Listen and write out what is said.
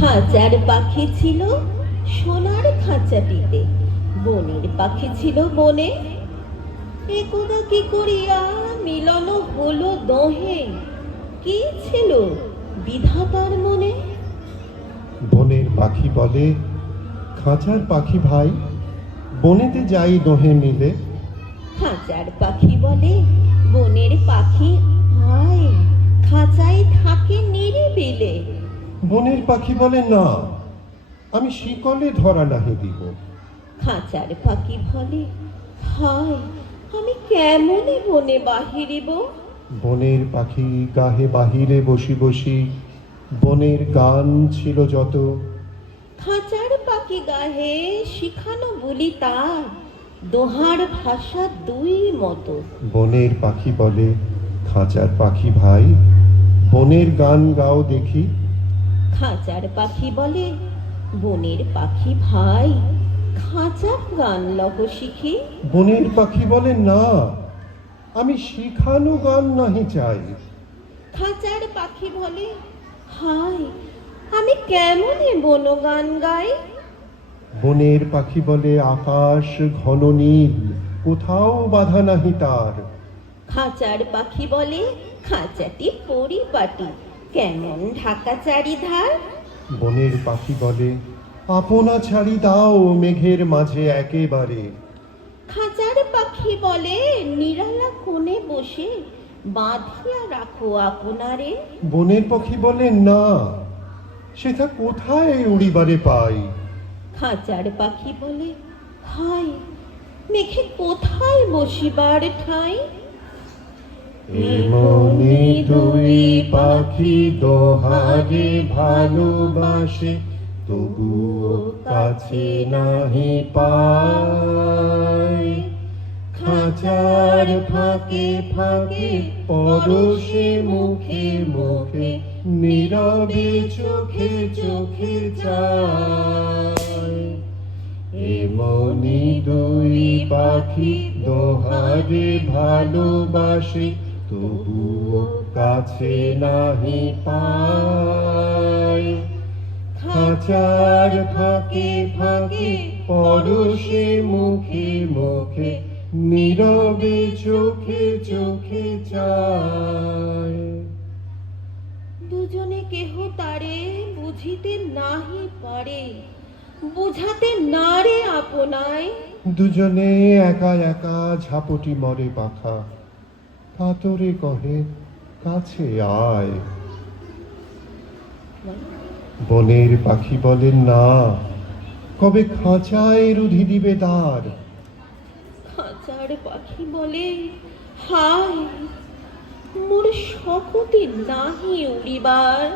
খাঁচার পাখি ছিল সোনার খাঁচাটিতে, বনের পাখি ছিল বনে। একদা কি করিয়া মিলন হলো দহে, কি ছিল বিধাতার মনে? বনের পাখি বলে, খাঁচার পাখি ভাই, বনেতে যাই দোহে মিলে। খাঁচার পাখি বলে, বনের পাখি আয়, খাঁচায় থাকে নিরিবিলে। বনের পাখি বলে, না, আমি শিকলে ধরা নাহি দিব। খাঁচার পাখি বলে, হায়, আমি কেমনে বনে বাহিরিব? বনের পাখি গাহে বাহিরে বসি বসি, বনের গান ছিল যত। খাঁচার পাখি গাহে শিখানো বলি তার, দোহার ভাষা দুই মতো। বনের পাখি বলে, খাঁচার পাখি ভাই, বনের গান গাও দেখি। খাঁচার পাখি বলে, বনের পাখি ভাই, খাঁচার গান লহ শিখি। বনের পাখি বলে, না, আমি শিখানো গান নাহি চাই। খাঁচার পাখি বলে, হায়, আমি কেমনে বন গান গাই? বনের পাখি বলে, আকাশ ঘন নীল, কোথাও বাধা নাহি তার। খাঁচার পাখি বলে, খাঁচাটি পরিপাটি, কেমন ঢাকা চারিধার। বনের পাখি বলে, আপনা ছাড়ি দাও মেঘের মাঝে একেবারে। খাঁচার পাখি বলে, নিরালা কোণে বসে বাঁধিয়া রাখো আপনারে। বনের পাখি বলে, না, সেটা কোথায় উড়িবারে পাই। খাঁচার পাখি বলে, হায়, মেঘে কোথায় বসিবার ঠাঁই? এমনি দুই পাখি দোহারে ভালোবাসে, তবুও কাছে নাহি পায়। খাঁচার ফাঁকে ফাঁকে পরশে মুখে মুখে, নীরবে চোখে চোখে চায়। এমনি দুই পাখি দোহারে ভালোবাসে, তবুও কাছে নাহি পায়। খাঁচার ফাঁকে ফাঁকে পরশে মুখে মুখে, নীরবে চোখে চোখে চায়। দুজনে কেহ তারে বুঝিতে নাহি পারে, বুঝাতে নারে আপনায়। দুজনে একা একা ঝাপটি মরে পাখা, কাতরে কহে, কাছে আয়। বনের পাখি বলে, না, কবে খাঁচায় রুধি দিবে তার। খাঁচার পাখি বলে, হায়, মোর শকতি নাহি উড়িবার।